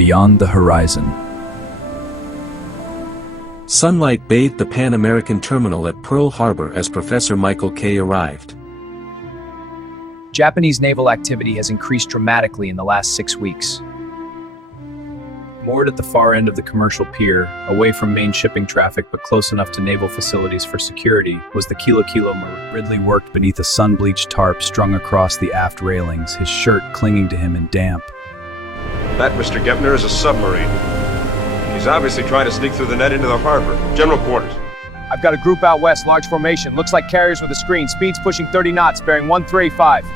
Beyond the horizon. Sunlight bathed the Pan American terminal at Pearl Harbor as Professor Michael K. arrived. Japanese naval activity has increased dramatically in the last 6 weeks. Moored at the far end of the commercial pier, away from main shipping traffic but close enough to naval facilities for security, was the Kilo Maroon. Ridley worked beneath a sun-bleached tarp strung across the aft railings, his shirt clinging to him in damp. That, Mr. Gebner, is a submarine. He's obviously trying to sneak through the net into the harbor. General quarters. I've got a group out west, large formation. Looks like carriers with a screen. Speeds pushing 30 knots, bearing 135.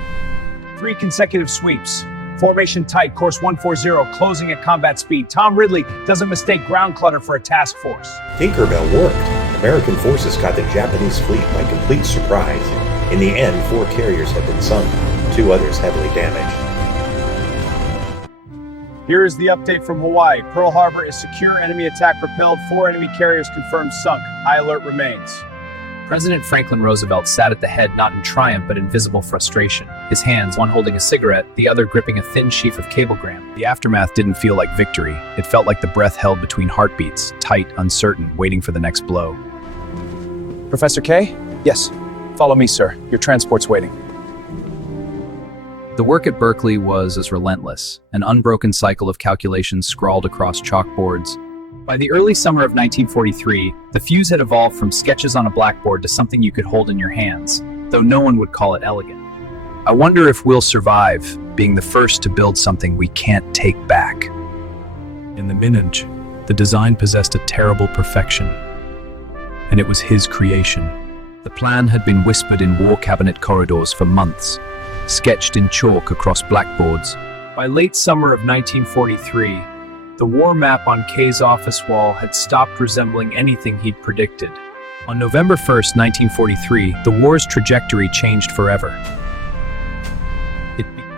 3 consecutive sweeps. Formation tight, course 140, closing at combat speed. Tom Ridley doesn't mistake ground clutter for a task force. Tinkerbell worked. American forces caught the Japanese fleet by complete surprise. In the end, 4 carriers have been sunk, 2 others heavily damaged. Here is the update from Hawaii. Pearl Harbor is secure, enemy attack repelled, 4 enemy carriers confirmed sunk. High alert remains. President Franklin Roosevelt sat at the head not in triumph but in visible frustration, his hands, one holding a cigarette, the other gripping a thin sheaf of cablegram. The aftermath didn't feel like victory. It felt like the breath held between heartbeats, tight, uncertain, waiting for the next blow. Professor K? Yes. Follow me, sir. Your transport's waiting. The work at Berkeley was as relentless, an unbroken cycle of calculations scrawled across chalkboards. By the early summer of 1943, the fuse had evolved from sketches on a blackboard to something you could hold in your hands, though no one would call it elegant. I wonder if we'll survive being the first to build something we can't take back. In the Minaj, the design possessed a terrible perfection, and it was his creation. The plan had been whispered in war cabinet corridors for months, sketched in chalk across blackboards. By late summer of 1943, the war map on Kay's office wall had stopped resembling anything he'd predicted. On November 1st, 1943, the war's trajectory changed forever.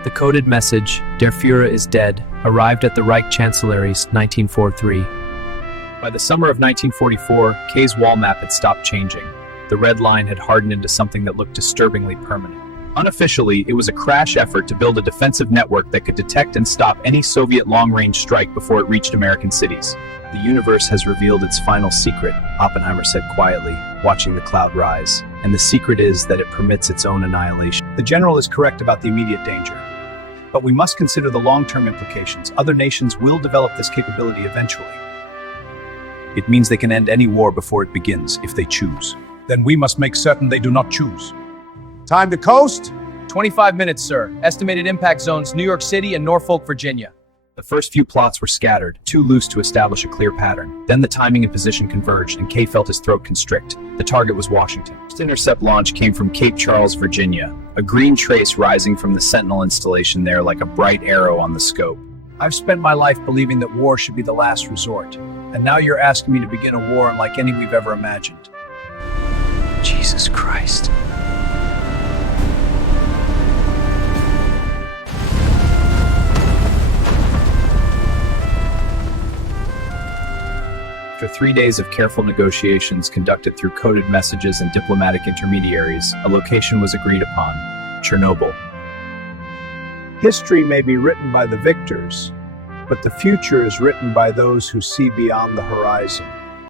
The coded message, Der Führer is dead, arrived at the Reich Chancelleries, 1943. By the summer of 1944, Kay's wall map had stopped changing. The red line had hardened into something that looked disturbingly permanent. Unofficially, it was a crash effort to build a defensive network that could detect and stop any Soviet long-range strike before it reached American cities. The universe has revealed its final secret, Oppenheimer said quietly, watching the cloud rise. And the secret is that it permits its own annihilation. The general is correct about the immediate danger. But we must consider the long-term implications. Other nations will develop this capability eventually. It means they can end any war before it begins, if they choose. Then we must make certain they do not choose. Time to coast? 25 minutes, sir. Estimated impact zones, New York City and Norfolk, Virginia. The first few plots were scattered, too loose to establish a clear pattern. Then the timing and position converged, and Kay felt his throat constrict. The target was Washington. First intercept launch came from Cape Charles, Virginia, a green trace rising from the Sentinel installation there like a bright arrow on the scope. I've spent my life believing that war should be the last resort. And now you're asking me to begin a war unlike any we've ever imagined. Jesus Christ. After 3 days of careful negotiations conducted through coded messages and diplomatic intermediaries, a location was agreed upon: Chernobyl. History may be written by the victors, but the future is written by those who see beyond the horizon.